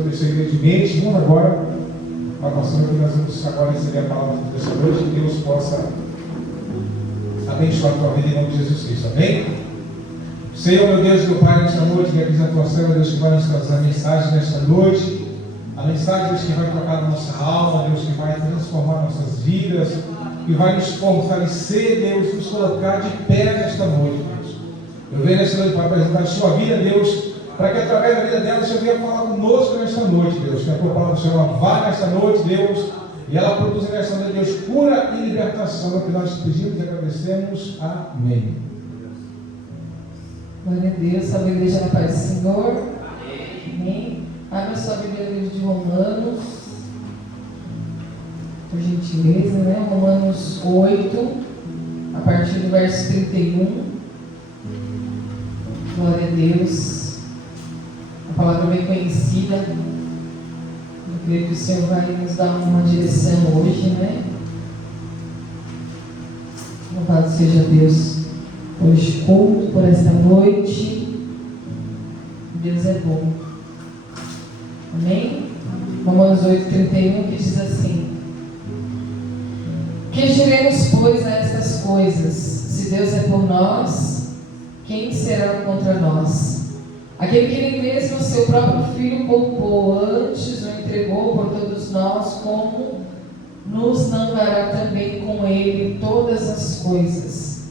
Senhor abençoe grandemente. Vamos agora, a pastora, que nós vamos agora receber a palavra de Deus essa noite, que Deus possa abençoar a tua vida em nome de Jesus Cristo, amém? Senhor, meu Deus, meu Pai, nesta noite, que aqui a tua serva, Deus, que vai nos trazer a mensagem nesta noite, a mensagem, Deus, que vai tocar na nossa alma, Deus, que vai transformar nossas vidas, que vai nos fortalecer, Deus, nos colocar de pé nesta noite, Deus. Eu venho nesta noite para apresentar a sua vida, Deus, para que através da vida dela, o Senhor venha falar conosco nesta noite, Deus, que a tua palavra do Senhor vá nesta noite, Deus, e ela produza nesta noite, Deus, cura e libertação, é o que nós pedimos e agradecemos. Amém. Glória a Deus, salve a igreja na paz do Senhor. Amém. Abra sua Bíblia no livro de Romanos, por gentileza, né? Romanos 8, a partir do verso 31. Glória a Deus. A palavra bem conhecida. Eu creio que o Senhor vai nos dar uma direção hoje, né? Louvado seja Deus por este culto, por esta noite. Deus é bom. Amém? Romanos 8:31, que diz assim: que diremos, pois, a estas coisas? Se Deus é por nós, quem será contra nós? Aquele que nem mesmo o seu próprio Filho poupou, antes o entregou por todos nós, como nos não dará também com ele todas as coisas?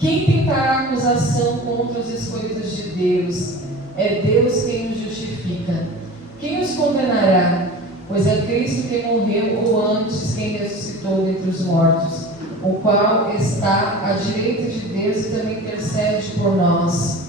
Quem tentará acusação contra os escolhidos de Deus? É Deus quem os justifica. Quem os condenará? Pois é Cristo quem morreu, ou antes quem ressuscitou dentre os mortos, o qual está à direita de Deus e também intercede por nós.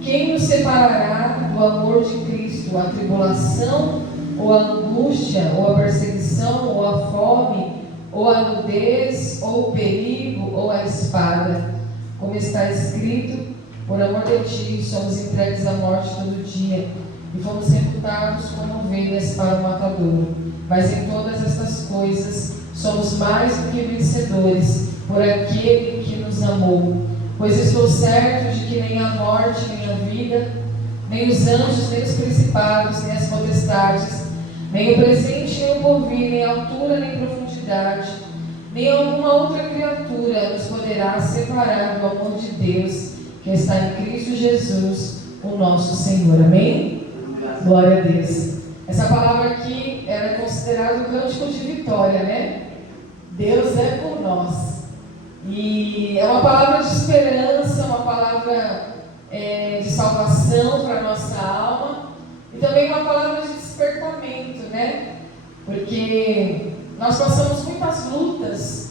Quem nos separará do amor de Cristo? A tribulação, ou a angústia, ou a perseguição, ou a fome, ou a nudez, ou o perigo, ou a espada? Como está escrito: por amor de ti somos entregues à morte todo dia, e fomos reputados como ovelhas para o matadouro. Mas em todas estas coisas somos mais do que vencedores por aquele que nos amou. Pois estou certo de que nem a morte, nem a vida, nem os anjos, nem os principados, nem as potestades, nem o presente, nem o porvir, nem a altura, nem profundidade, nem alguma outra criatura nos poderá separar do amor de Deus que está em Cristo Jesus, o nosso Senhor. Amém? Glória a Deus. Essa palavra aqui era considerada um cântico de vitória, né? Deus é por nós. E é uma palavra de esperança, uma palavra de salvação para a nossa alma, e também uma palavra de despertamento, né? Porque nós passamos muitas lutas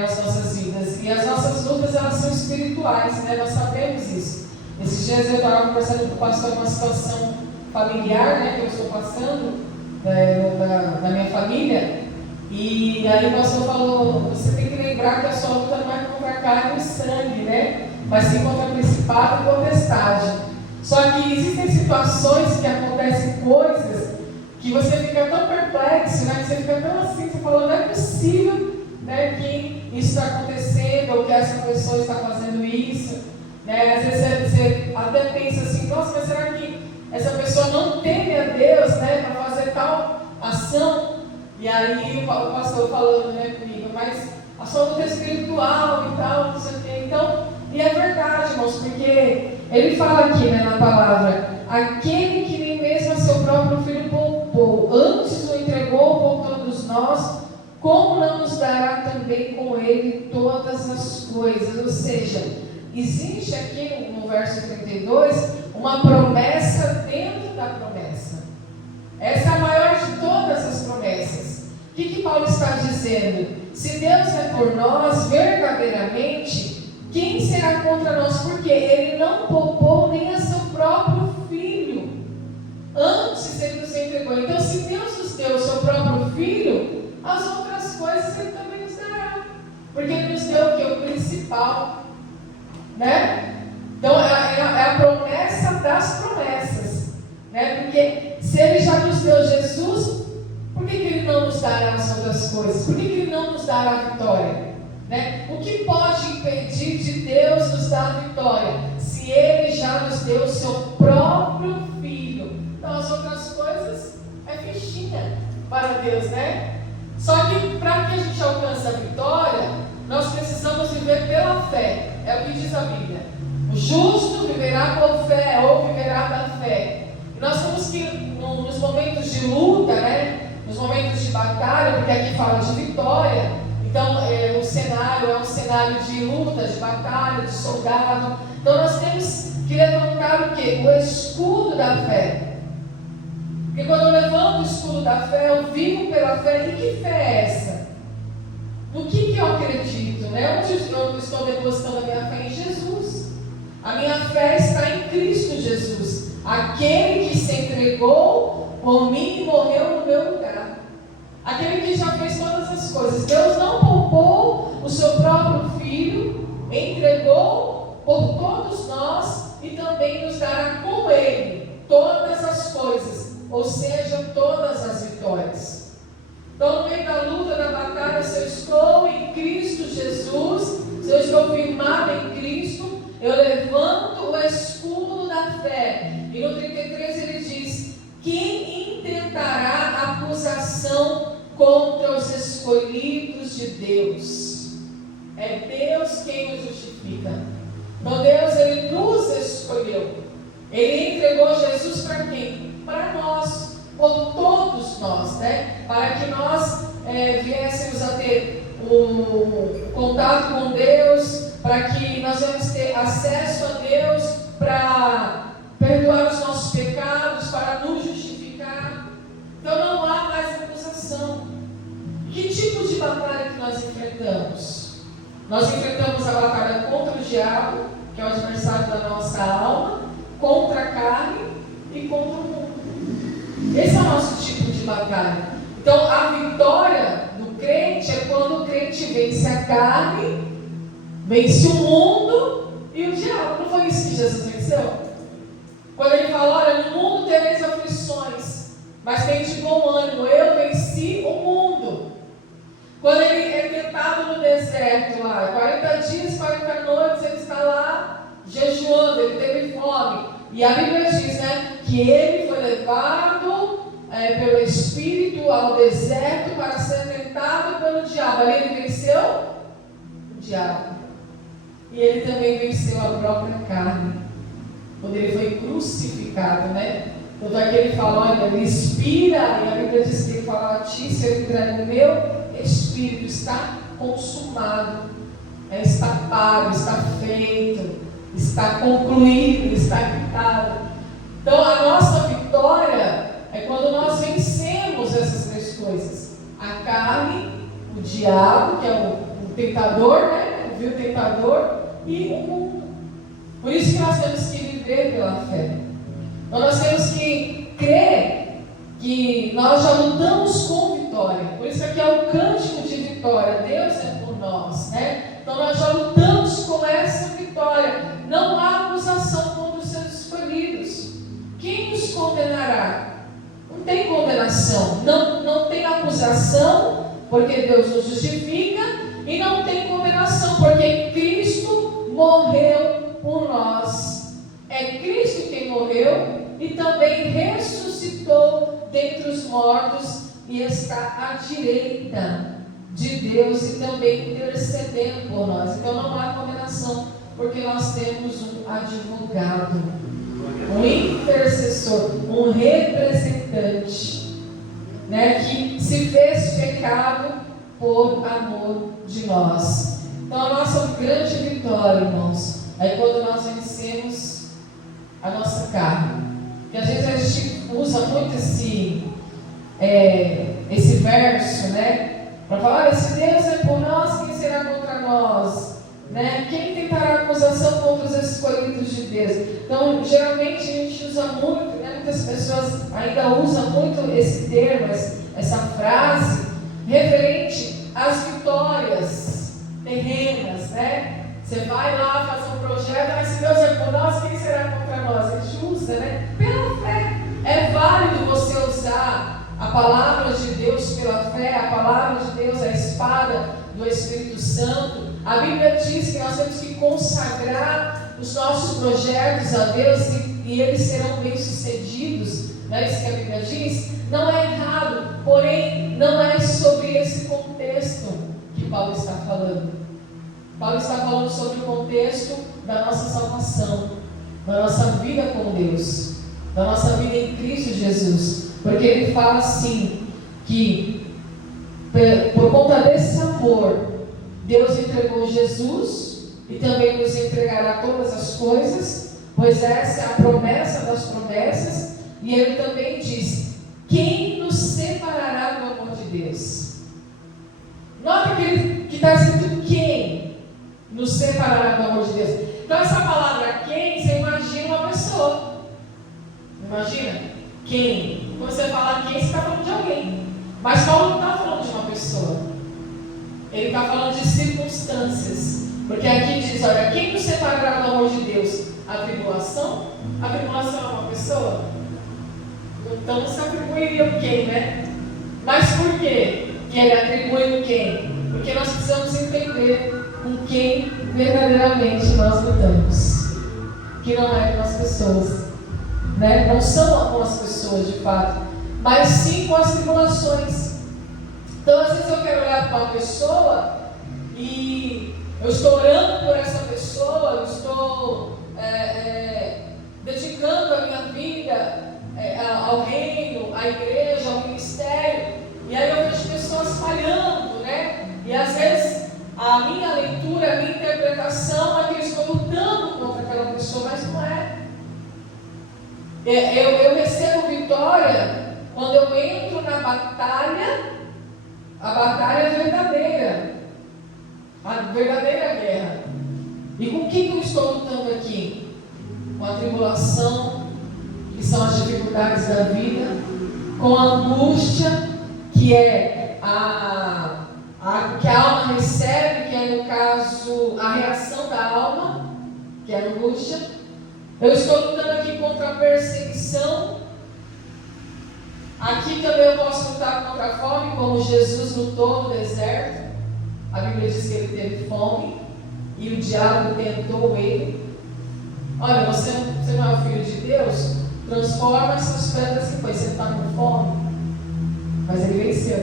nas nossas vidas, e as nossas lutas, elas são espirituais, né? Nós sabemos isso. Esses dias eu estava conversando com o pastor uma situação familiar, né, que eu estou passando, da minha família, e aí o pastor falou: você tem que lembrar que a sua luta não é contra a carne e sangue, né, mas sim contra principado e potestade. Só que existem situações que acontecem coisas que você fica tão perplexo, né, que você fica tão assim, você fala: não é possível, né, que isso está acontecendo, ou que essa pessoa está fazendo isso, né? Às vezes você até pensa assim: nossa, mas será que essa pessoa não teme a Deus, né, para fazer tal ação? E aí o pastor falando, né, comigo: mas a sua luta é espiritual e tal, não sei o quê. Então, e é verdade, irmãos, porque ele fala aqui, né, na palavra: aquele que nem mesmo a seu próprio Filho poupou, antes o entregou por todos nós, como não nos dará também com ele todas as coisas? Ou seja, existe aqui no verso 32 uma promessa dentro da promessa. Essa é a maior de todas as promessas. O que Paulo está dizendo? Se Deus é por nós, verdadeiramente, quem será contra nós? Porque Ele não poupou nem a seu próprio Filho, antes Ele nos entregou. Então, se Deus nos deu o seu próprio Filho, as outras coisas Ele também nos dará, porque Ele nos deu o que? O principal, né? Então é a promessa das promessas, né? Porque se Ele já nos deu Jesus, por que Ele não nos dará as outras coisas? Por que Ele não nos dará a vitória, né? O que pode impedir de Deus nos dar a vitória? Se Ele já nos deu o seu próprio Filho, então as outras coisas Deus, né? Só que para que a gente alcance a vitória, nós precisamos viver pela fé. É o que diz a Bíblia. O justo viverá por fé, ou viverá da fé. E nós temos que, nos momentos de luta, né? Nos momentos de batalha, porque aqui fala de vitória, então o cenário é um cenário de luta, de batalha, de soldado. Então nós temos que levantar o quê? O escudo da fé. Porque quando eu levanto o escudo da fé, eu vivo pela fé. E que fé é essa? No que eu acredito? Né? Onde eu estou depositando a minha fé? Em Jesus. A minha fé está em Cristo Jesus. Aquele que se entregou por mim e morreu no meu lugar. Aquele que já fez todas as coisas. Deus não poupou o seu próprio Filho, entregou por todos nós e também nos dará com Ele todas as coisas. Ou seja, todas as vitórias. Então, no meio da luta, da batalha, se eu estou em Cristo Jesus, se eu estou firmado em Cristo, eu levanto o escudo da fé. E no 33 ele diz: quem intentará acusação contra os escolhidos de Deus? É Deus quem os justifica. Então Deus, Ele nos escolheu. Ele entregou Jesus para quem? Para nós, por todos nós, né? Para que nós viéssemos a ter o contato com Deus, para que nós vamos ter acesso a Deus, para perdoar os nossos pecados, para nos justificar. Então não há mais acusação. Que tipo de batalha que nós enfrentamos? Nós enfrentamos a batalha contra o diabo, que é o adversário da nossa alma, contra a carne e contra o mundo. Esse é o nosso tipo de batalha. Então a vitória do crente é quando o crente vence a carne, vence o mundo e o diabo. Não foi isso que Jesus venceu? Quando ele fala: olha, no mundo tereis aflições, mas tem de bom ânimo, eu venci o mundo. Quando ele é tentado no deserto lá, 40 dias, 40 noites, ele está lá jejuando, ele teve fome. E a Bíblia diz, né, que ele foi levado pelo Espírito ao deserto para ser tentado pelo diabo. Ali ele venceu o diabo. E ele também venceu a própria carne, quando ele foi crucificado, né? Tanto é que ele fala: olha, ele expira, e a Bíblia diz que ele fala: a ti, se eu entrego o meu Espírito, está consumado, está pago, está feito, está concluído, está quitado. Então a nossa vitória é quando nós vencemos essas três coisas: a carne, o diabo, que é o tentador, né? O vil tentador, e o mundo. Por isso que nós temos que viver pela fé. Então nós temos que crer que nós já lutamos com vitória. Por isso aqui é o cântico de vitória. Deus é por nós, né? Então nós já lutamos com essa vitória. Não há acusação contra os seus escolhidos. Quem nos condenará? Não tem condenação. Não tem acusação, porque Deus nos justifica. E não tem condenação, porque Cristo morreu por nós. É Cristo quem morreu e também ressuscitou dentre os mortos e está à direita de Deus e também intercedendo por nós. Então não há condenação, porque nós temos um advogado, um intercessor, um representante, né, que se fez pecado por amor de nós. Então a nossa grande vitória, irmãos, é quando nós vencemos a nossa carne. Porque às vezes a gente usa muito esse verso, né, para falar: se Deus é por nós, quem será contra nós? Né? Quem tentará acusação contra os escolhidos de Deus? Então, geralmente a gente usa muito, né? Muitas pessoas ainda usam muito esse termo, essa frase, referente às vitórias terrenas, né? Você vai lá fazer um projeto: mas se Deus é por nós, quem será contra nós? A gente usa, né? Pela fé. É válido você usar a palavra de Deus pela fé. A palavra de Deus é a espada do Espírito Santo. A Bíblia diz que nós temos que consagrar os nossos projetos a Deus e eles serão bem-sucedidos. Não é isso que a Bíblia diz? Não é errado, porém Paulo está falando? Paulo está falando sobre o contexto da nossa salvação, da nossa vida com Deus, da nossa vida em Cristo Jesus. Porque ele fala assim, que por conta desse amor, Deus entregou Jesus e também nos entregará todas as coisas, pois essa é a promessa das promessas. E ele também diz: quem nos separará do amor de Deus? Nota que está escrito quem nos separará do amor de Deus. Então essa palavra quem, você imagina uma pessoa. Imagina? Quem? Quando você fala quem, você está falando de alguém. Mas Paulo não está falando de uma pessoa. Ele está falando de circunstâncias. Porque aqui diz, olha, quem nos separará do amor de Deus? A tribulação? A tribulação é uma pessoa? Então não se atribuiria o quem, né? Mas por quê que ele atribui o quem? Porque nós precisamos entender com quem verdadeiramente nós lutamos. Que não é com as pessoas, né? Não são com as pessoas de fato, mas sim com as tribulações. Então às vezes eu quero olhar para uma pessoa e eu estou orando por essa pessoa, eu estou dedicando a minha vida ao reino, à igreja, ao ministério, e aí eu vejo pessoas falhando, né? E às vezes a minha leitura, a minha interpretação é que eu estou lutando contra aquela pessoa, mas não é. Eu recebo vitória quando eu entro na batalha, a batalha é verdadeira, a verdadeira guerra. E com o que eu estou lutando aqui? Com a tribulação, que são as dificuldades da vida, com a angústia, que é que a alma recebe, que é no caso a reação da alma, que é a angústia. Eu estou lutando aqui contra a perseguição. Aqui também eu posso lutar contra a fome, como Jesus lutou no deserto. A Bíblia diz que ele teve fome e o diabo tentou ele. Olha, você não é o filho de Deus? Transforma essas pedras que foi. Você está com fome. Mas ele venceu.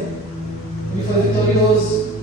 Ele foi vitorioso.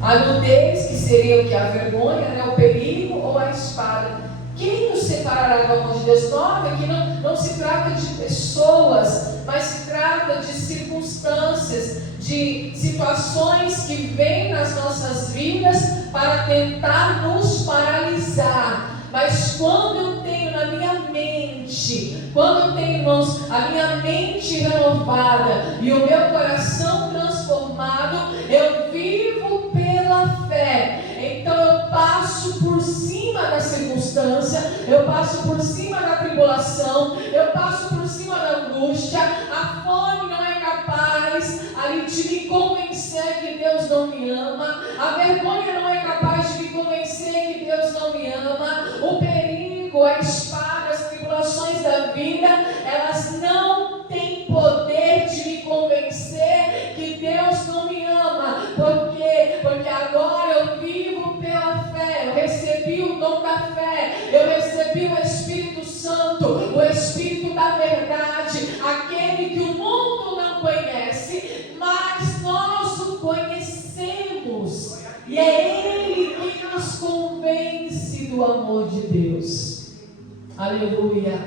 A nudez, que seria o que? A vergonha, né? O perigo ou a espada. Quem nos separará do amor de Deus? Nota que não se trata de pessoas, mas se trata de circunstâncias, de situações que vêm nas nossas vidas para tentar nos paralisar. Mas quando eu tenho na minha mente, quando eu tenho, irmãos, a minha mente renovada e o meu coração transformado, eu vivo pela fé. Então eu passo por cima da circunstância, eu passo por cima da tribulação, eu passo por cima da angústia. A fome não é capaz ali de me convencer que Deus não me ama. A vergonha não é capaz de me convencer que Deus não me ama. O perigo, a espada, as tribulações da vida, elas não têm poder de me convencer que Deus não me ama. Por quê? Porque agora eu vivo pela fé. Eu recebi o dom da fé, eu recebi o Espírito Santo, o Espírito da verdade, aquele que o mundo não conhece, mas nós o conhecemos, e é Ele que nos convence do amor de Deus. Aleluia.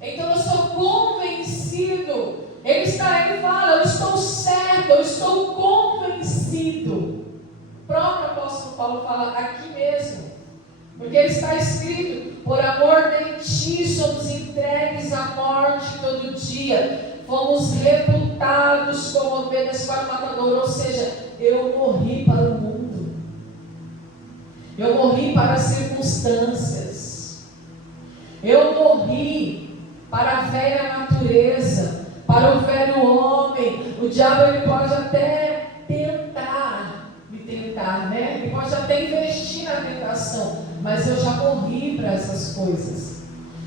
Então eu sou convencido. Ele fala, eu estou certo, eu estou convencido. O próprio apóstolo Paulo fala aqui mesmo, porque está escrito: por amor de ti somos entregues à morte todo dia, fomos reputados como ovelhas para o matador. Ou seja, eu morri para o mundo, eu morri para as circunstâncias, eu morri para a velha natureza, para o velho homem. O diabo, ele pode até me tentar, né? Ele pode até investir na tentação, mas eu já morri para essas coisas.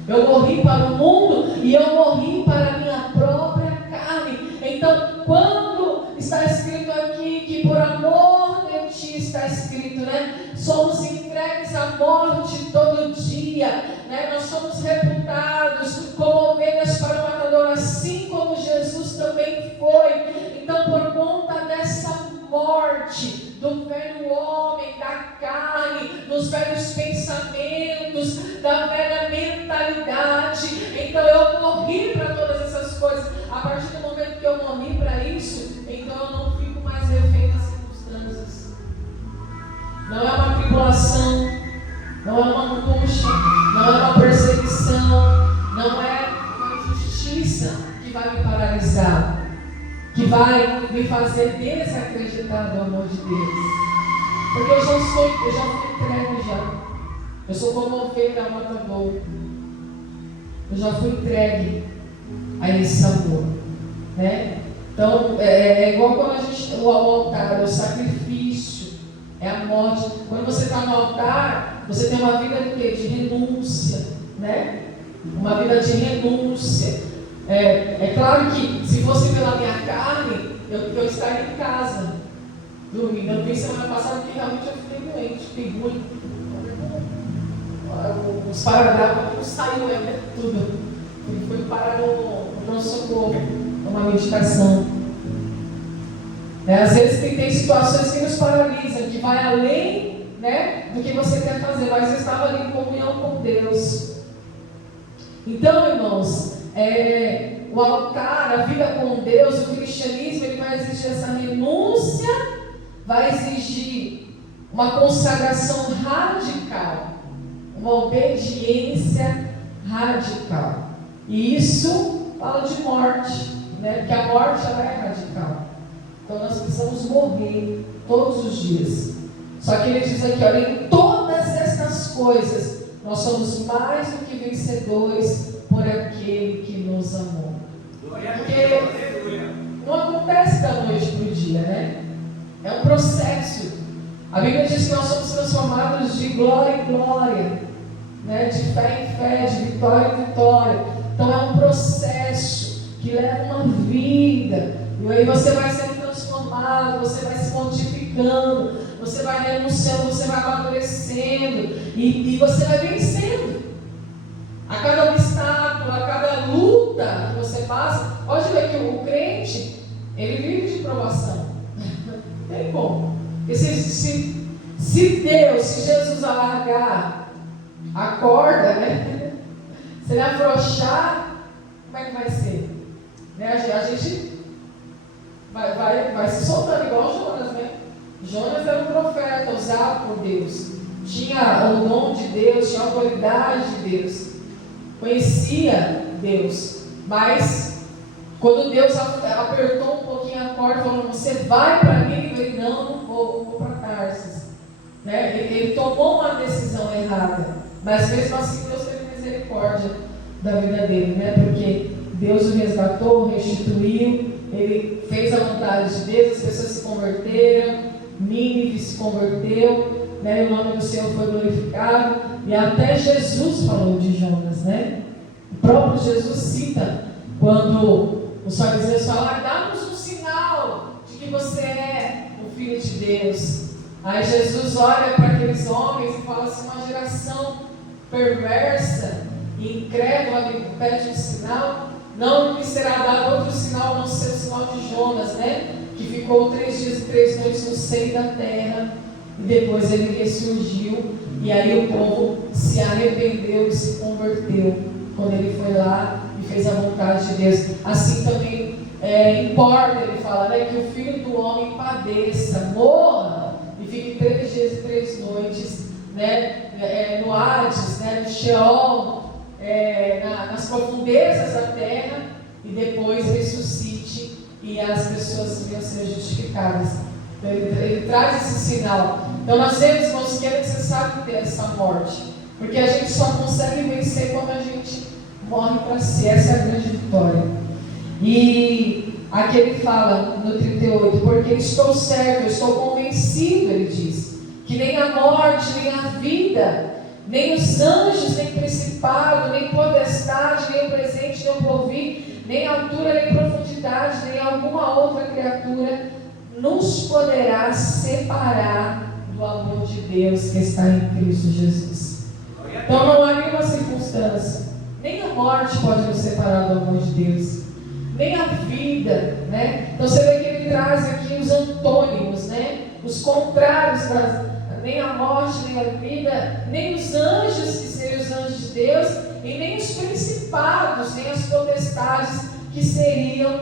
Eu morri para o mundo e eu morri para a minha própria carne. Então, quando está escrito aqui que por amor de ti, está escrito, né? Somos entregues à morte todo dia, né? Nós somos reputados como ovelhas para o matador, assim como Jesus também foi. Então, por conta dessa morte do do velho homem, da carne, dos velhos pensamentos, da velha mentalidade. Então eu morri para todas essas coisas. A partir do momento que eu morri para isso, então eu não fico mais refém das circunstâncias. Não é uma tribulação, não é uma angústia, não é uma perseguição, não é uma injustiça que vai me paralisar, que vai me fazer desacreditar do amor de Deus. Porque eu já fui entregue já. Eu sou como ovelha matador. Eu já fui entregue a esse amor, né? Então, é igual quando a gente, o altar, é o sacrifício, é a morte. Quando você está no altar, você tem uma vida de quê? De renúncia, né? Uma vida de renúncia. É claro que se fosse pela minha carne, eu estaria em casa, dormindo. Eu vi semana passada que realmente eu fiquei doente, fiquei ruim. Os paragrafos não saiu ainda, tudo. Foi parar no pronto-socorro, uma medicação. Às vezes tem situações que nos paralisam, que vai além, né, do que você quer fazer, mas você estava ali em comunhão com Deus. Então, irmãos, o altar, a vida com Deus, o cristianismo, ele vai exigir essa renúncia, vai exigir uma consagração radical, uma obediência radical. E isso fala de morte, né? Porque a morte ela é radical. Então nós precisamos morrer todos os dias. Só que ele diz aqui, olha, em todas essas coisas nós somos mais do que vencedores por aquele que nos amou. Porque não acontece da noite para o dia, né? É um processo. A Bíblia diz que nós somos transformados de glória em glória, né? De fé em fé, de vitória em vitória. Então é um processo que leva uma vida. E aí você vai sendo transformado, você vai se modificando, você vai renunciando, você vai amadurecendo e você vai vencendo. A cada obstáculo, a cada luta que você passa, pode ver que o crente, ele vive de provação. Tem como. Porque se Deus, se Jesus alargar a corda, né? Se ele afrouxar, como é que vai ser? Né? A gente vai se soltando igual Jonas, né? Jonas era um profeta usado por Deus. Tinha o dom de Deus, tinha a autoridade de Deus. Conhecia Deus. Mas quando Deus apertou um pouquinho a corda, falou, você vai para mim? Ele não vou para Tarsis. Né? Ele tomou uma decisão errada. Mas mesmo assim Deus teve misericórdia da vida dele, né? Porque Deus o resgatou, restituiu, ele fez a vontade de Deus, as pessoas se converteram, Nínive se converteu, né? O nome do Senhor foi glorificado, e até Jesus falou de Jonas, né? O próprio Jesus cita quando os fariseus falam, dá-nos um sinal de que você é o Filho de Deus. Aí Jesus olha para aqueles homens e fala assim, uma geração perversa e incrédula me pede um sinal, não lhe será dado outro sinal, a não ser o sinal de Jonas, né? Que ficou 3 dias e 3 noites no seio da terra, e depois ele ressurgiu, e aí o povo se arrependeu e se converteu, quando ele foi lá e fez a vontade de Deus. Assim também importa, ele fala, né, que o Filho do Homem padeça, morra, e fique 3 dias e 3 noites, né, no Hades, né, no Sheol, nas profundezas da terra, e depois ressuscite e as pessoas venham ser justificadas. Então, ele traz esse sinal. Então nós temos, irmãos, que é necessário ter essa morte, porque a gente só consegue vencer quando a gente morre para si. Essa é a grande vitória. E aqui ele fala no 38, porque estou certo, eu estou convencido, ele diz, que nem a morte, nem a vida, nem os anjos, nem principado, nem potestade, nem o presente, nem o porvir, nem altura, nem profundidade, nem alguma outra criatura nos poderá separar do amor de Deus que está em Cristo Jesus. Então não há nenhuma circunstância, nem a morte pode nos separar do amor de Deus, nem a vida, né? Então você vê que ele traz aqui os antônimos, né? os contrários, nem a morte, nem a vida, nem os anjos, que seriam os anjos de Deus, e nem os principados, nem as potestades, que seriam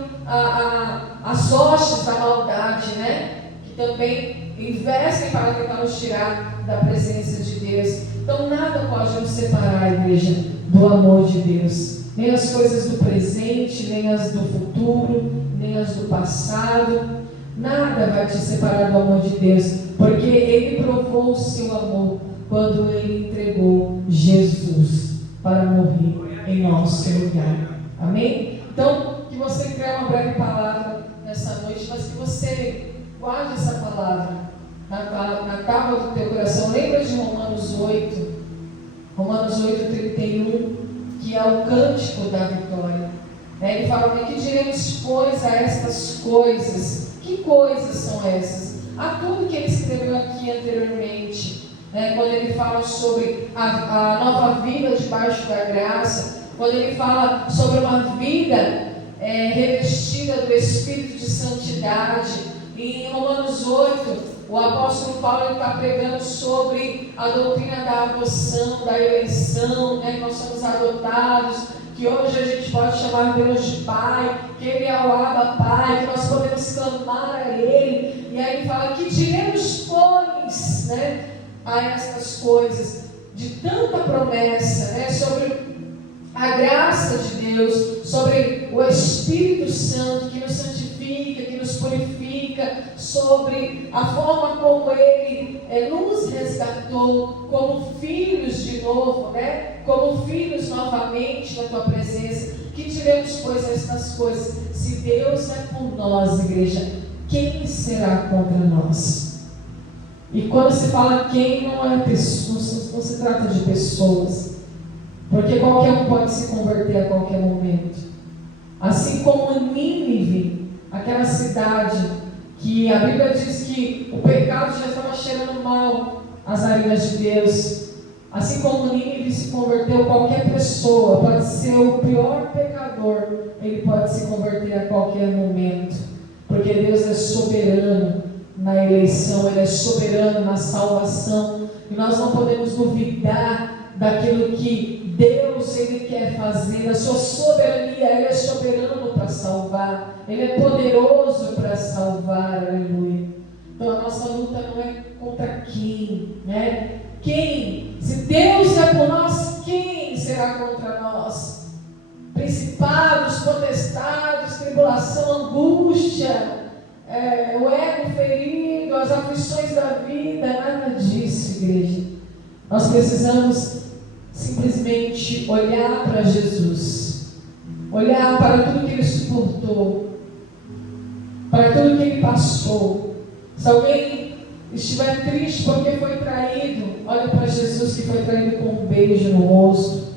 as hostes da maldade, né? Que também investem para tentar nos tirar da presença de Deus. Então nada pode nos separar, igreja, do amor de Deus. Nem as coisas do presente, nem as do futuro, nem as do passado. Nada vai te separar do amor de Deus, porque Ele provou o seu amor quando Ele entregou Jesus para morrer em nosso lugar. Amém? Então, que você crê uma breve palavra nessa noite, mas que você guarde essa palavra na tábua do teu coração. Lembra de Romanos 8, 31, que é o cântico da vitória. Ele fala: que diremos, pois, a estas coisas? Que coisas são essas? A tudo que ele escreveu aqui anteriormente, quando ele fala sobre a nova vida debaixo da graça, quando ele fala sobre uma vida revestida do Espírito de santidade. Em Romanos 8, o apóstolo Paulo está pregando sobre a doutrina da adoção, da eleição, que nós somos adotados, que hoje a gente pode chamar Deus de Pai, que Ele é o Abba Pai, que nós podemos clamar a Ele. E aí ele fala: que diremos, pois, a estas coisas, de tanta promessa, sobre a graça de Deus, sobre o Espírito Santo que nos santifica, que nos purifica, sobre a forma como Ele nos resgatou como filhos de novo, como filhos novamente na Tua presença. Que diremos, pois, estas coisas? Se Deus é por nós, igreja, quem será contra nós? E quando se fala quem, não é pessoa, não se trata de pessoas, porque qualquer um pode se converter a qualquer momento. Assim como Nínive, aquela cidade que a Bíblia diz que o pecado já estava cheirando mal às narinas de Deus. Assim como Nínive se converteu, qualquer pessoa, pode ser o pior pecador, ele pode se converter a qualquer momento, porque Deus é soberano na eleição, Ele é soberano na salvação, e nós não podemos duvidar daquilo que Deus Ele quer fazer, a sua soberania. Ele é soberano para salvar, Ele é poderoso para salvar, aleluia. Então a nossa luta não é contra quem, Quem? Se Deus é por nós, quem será contra nós? Principados, potestades, tribulação, angústia, o ego ferido, as aflições da vida, nada disso, igreja. Nós precisamos simplesmente olhar para Jesus, olhar para tudo que Ele suportou, para tudo que Ele passou. Se alguém estiver triste porque foi traído, olha para Jesus, que foi traído com um beijo no rosto.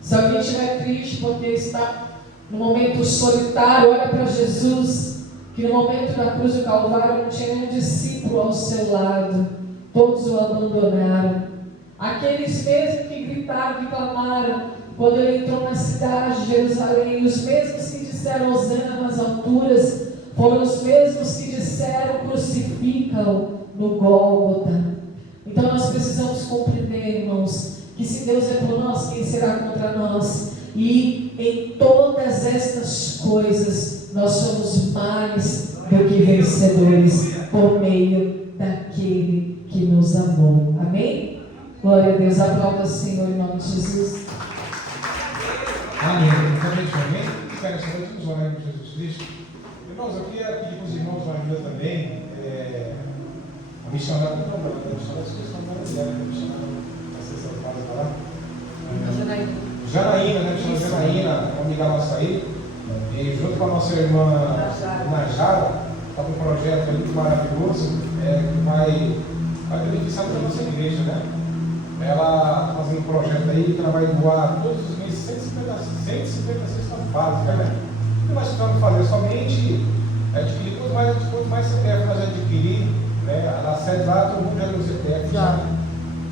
Se alguém estiver triste porque está no momento solitário, olha para Jesus, que no momento da cruz do Calvário não tinha nenhum discípulo ao seu lado, todos o abandonaram. Aqueles mesmos que gritaram, que clamaram quando Ele entrou na cidade de Jerusalém, os mesmos que disseram hosana nas alturas, foram os mesmos que disseram crucifica-o no Gólgota. Então nós precisamos compreender, irmãos, que se Deus é por nós, quem será contra nós? E em todas estas coisas nós somos mais do que vencedores por meio daquele que nos amou. Amém? Glória a Deus. Aplauda o Senhor em nome de Jesus. Amém. Amém. Espero essa noite nos orar em Jesus Cristo. Irmãos, eu queria pedir para os irmãos uma ajuda também. A missionária, não é a missionária, vocês estão maravilhados, a missionária, a sessão de casa lá. Janaína, né? Missionária Janaína, uma amiga nossa aí, e junto com a nossa irmã Najara, está com um projeto ali maravilhoso, que vai beneficiar para a nossa igreja, né? Ela está fazendo um projeto aí que ela vai doar todos os meses 150 cestas básicas, né? O que nós precisamos fazer? Somente adquirir, quanto mais CPF nós adquirir, né? Na sede lá, todo mundo já deu CPF.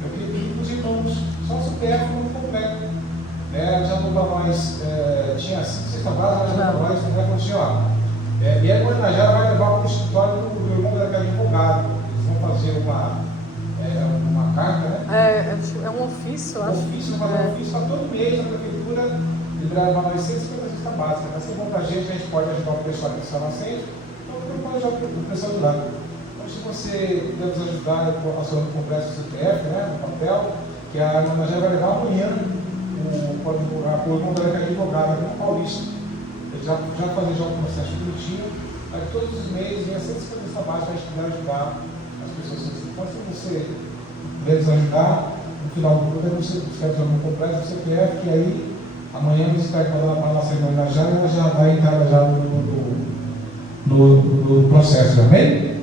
Eu queria pedir para os irmãos, só o CPF não completo. Já não para nós, tinha 5 cestas básicas, mas já para nós, não vai funcionar. E a irmã Najara vai levar para o escritório do irmão daquele advogado. Eles vão lá. Ofício, fazer ofício para todo mês a prefeitura liberar uma 950 cesta básica. Vai ser bom para a gente pode ajudar o pessoal que está nascente, então pode ajudar o pessoal do lado. Então, se você puder nos ajudar a sua congresso do CPF, né, no papel, que a irmã já vai levar amanhã, pode divulgar por conta da advogada aqui no Paulista. Ele já fazer já um processo bonitinho, aí todos os meses vem a 150 cesta básica para a gente poder ajudar as pessoas. Então, se você puder nos ajudar, no final do culto, você escreve no completo do CPF, que aí amanhã você está mandando para a nossa irmã da Jana, ela já vai entrar já no processo, amém?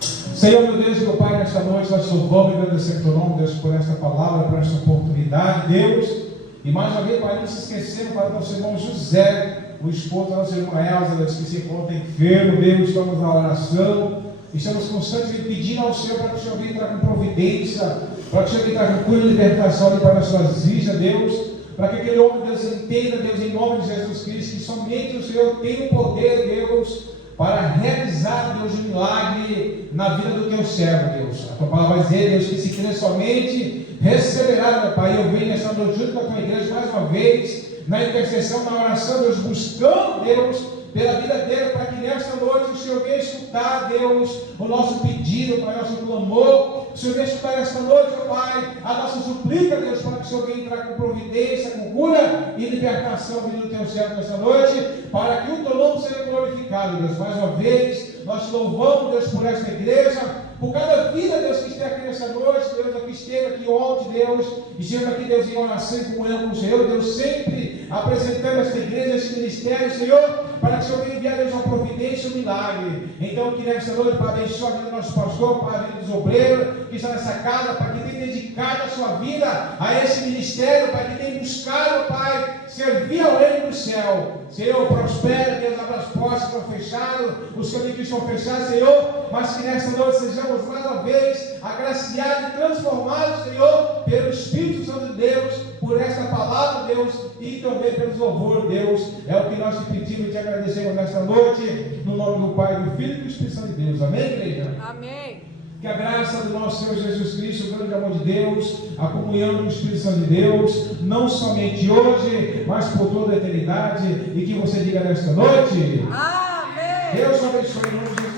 Senhor, meu Deus e meu Pai, nesta noite nós louvamos e agradecemos o teu nome, Deus, por esta palavra, por esta oportunidade, Deus. E mais uma vez, Pai, não se esquecendo, Pai, do nosso irmão José, o esposo da nossa irmã Elza, Deus, que se encontra enfermo, Deus, estamos na oração, estamos constantemente pedindo ao Senhor para que o Senhor venha entrar com providência, para que o Senhor venha entrar com cura e libertação ali para as suas vidas, Deus, para que aquele homem, Deus, entenda, Deus, em nome de Jesus Cristo, que somente o Senhor tem o poder, Deus, para realizar, Deus, um milagre na vida do teu servo, Deus. A tua palavra vai dizer, Deus, que se crer somente receberá, meu Pai. Eu venho nessa noite junto com a tua igreja mais uma vez, na intercessão, na oração, Deus, buscando, Deus, pela vida dele, para que nesta noite o Senhor venha escutar, Deus, o nosso pedido, Pai, nosso clamor. O Senhor venha escutar esta noite, meu Pai, a nossa suplica, Deus, para que o Senhor venha entrar com providência, com cura e libertação vindo do teu servo nesta noite, para que o teu nome seja glorificado, Deus. Mais uma vez, nós louvamos, Deus, por esta igreja, por cada vida, Deus, que esteve aqui nessa noite, Deus, que esteve aqui ontem, Deus, e esteve aqui, Deus, em oração e comunhão com o Senhor, Deus, sempre apresentando esta igreja, este ministério, Senhor, para que o Senhor venha enviar, Deus, uma providência, um milagre. Então, que nesta noite, para abençoar a vida do nosso pastor, para a vida dos obreiros que está nessa casa, para que tenha dedicado a sua vida a esse ministério, para que tenha buscado, Pai, servir ao reino do céu. Senhor, prospera, Deus, abra as portas que estão fechadas, os caminhos que estão fechados, Senhor, mas que nesta noite sejamos mais uma vez agraciados e transformados, Senhor, pelo Espírito Santo de Deus, por esta palavra, Deus, e também pelos louvores, Deus. É o que nós te pedimos e te agradecemos nesta noite, no nome do Pai, do Filho e do Espírito Santo de Deus. Amém, igreja? Amém. Que a graça do nosso Senhor Jesus Cristo, o grande amor de Deus, a comunhão do Espírito Santo de Deus, não somente hoje, mas por toda a eternidade, e que você diga nesta noite: Amém. Deus abençoe em nome de Jesus.